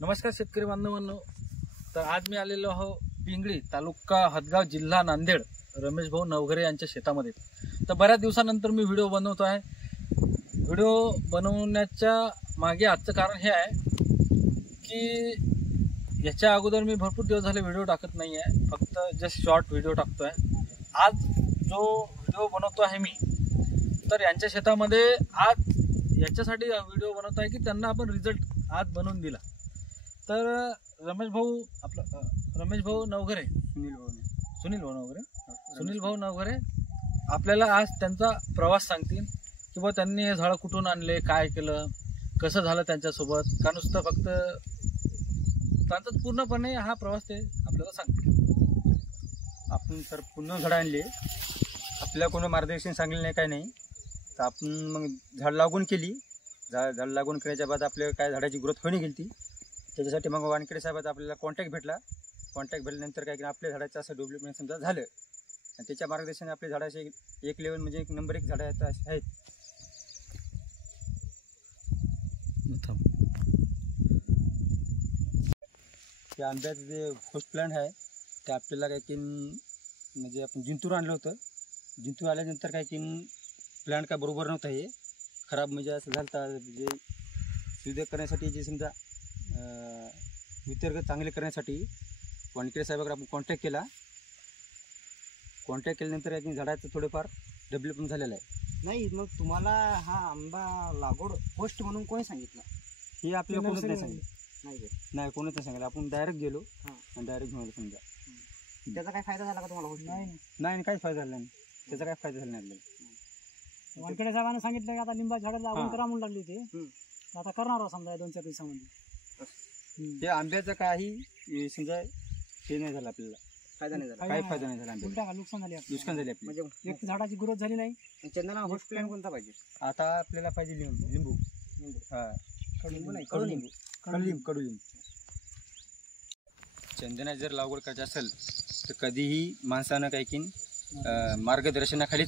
नमस्कार शेतकरी बांधवांनो, तर आज मी आलेलो आहो पिंगळी तालुका हदगाव जिल्हा नांदेड रमेश भाऊ नवघरे यांच्या शेतामध्ये। तर बऱ्याच दिवसानंतर मी व्हिडिओ बनवतो आहे। व्हिडिओ बनवण्याच्या मागे आजचं कारण हे आहे की याच्या अगोदर मी भरपूर दिवस झाले व्हिडिओ टाकत नाही आहे, फक्त जस्ट शॉर्ट व्हिडिओ टाकतो आहे। आज जो व्हिडिओ बनवतो आहे मी, तर यांच्या शेतामध्ये आज याच्यासाठी व्हिडिओ बनवत आहे की त्यांना आपण रिझल्ट आज बनवून दिला। तर रमेश भाऊ नवघरे, सुनील भाऊ नवघरे आपल्याला आज त्यांचा प्रवास सांगतील की बा त्यांनी हे झाड कुठून आणले, काय केलं, कसं झालं त्यांच्यासोबत, का नुसतं फक्त त्यांचा पूर्णपणे हा प्रवास ते आपल्याला सांगतील। आपण सर पूर्ण झाड आणले, आपल्याला कोणी मार्गदर्शन सांगले नाही, काय नाही। तर आपण मग झाड लागवण केली। झाड लागवण केल्याच्या बाद आपल्या काय झाडाची ग्रोथ होणे गेली ती, त्याच्यासाठी मग वानखेडे साहेबाचा आपल्याला कॉन्टॅक्ट भेटला। कॉन्टॅक्ट भेटल्यानंतर काय की आपल्या झाडाचं असं डेव्हलपमेंट समजा झालं, आणि त्याच्या मार्गदर्शनाने आपल्या झाडाचे एक लेवल म्हणजे एक नंबर 1 झाडं आहेत। ते आंब्याचं जे फर्स्ट प्लांट आहे ते आपल्याला काय की म्हणजे आपण जिंतूर आणलं होतं। जिंतूर आल्यानंतर काय की प्लांट काय बरोबर नव्हता, हे खराब म्हणजे असं झालं। म्हणजे सुविधा करण्यासाठी जे समजा वितर्क चांगले करण्यासाठी वानखेडे साहेबाकडे आपण कॉन्टॅक्ट केला। कॉन्टॅक्ट केल्यानंतर एक झाडाचं थोडेफार डेव्हलपमेंट झालेलं आहे। नाही, मग तुम्हाला हा आंबा लागवड पोस्ट म्हणून कोणी सांगितलं? हे आपल्याला कोणच नाही सांगितलं, नाही कोणच नाही सांगितलं। आपण डायरेक्ट गेलो आणि डायरेक्ट घेऊन समजा। त्याचा काय फायदा झाला का तुम्हाला होस्ट? नाही, काहीच फायदा झाला नाही, त्याचा काय फायदा झाला नाही आपल्याला। वानखेडे साहेबांनी सांगितलं की आता लिंबा झाडं लागून करा म्हणून लागली ते, आता करणार समजा 2-4 दिवसामध्ये। ते आंब्याचं काही समजा हे नाही झालं, आपल्याला फायदा नाही झाला, काही फायदा नाही झाला आंब्याला, उलटा नुकसान झाली आपली। नुकसान झाले आपले। म्हणजे एक झाडाची ग्रोथ झाली नाही। चंदना होस्ट प्लॅन कोणता पाहिजे? आता आपल्याला पाहिजे लिंबू। हा, लिंबू नाही, कडुलिंब। चंदना जर लागवड करायची असेल तर कधीही माणसानं काही की मार्गदर्शनाखाली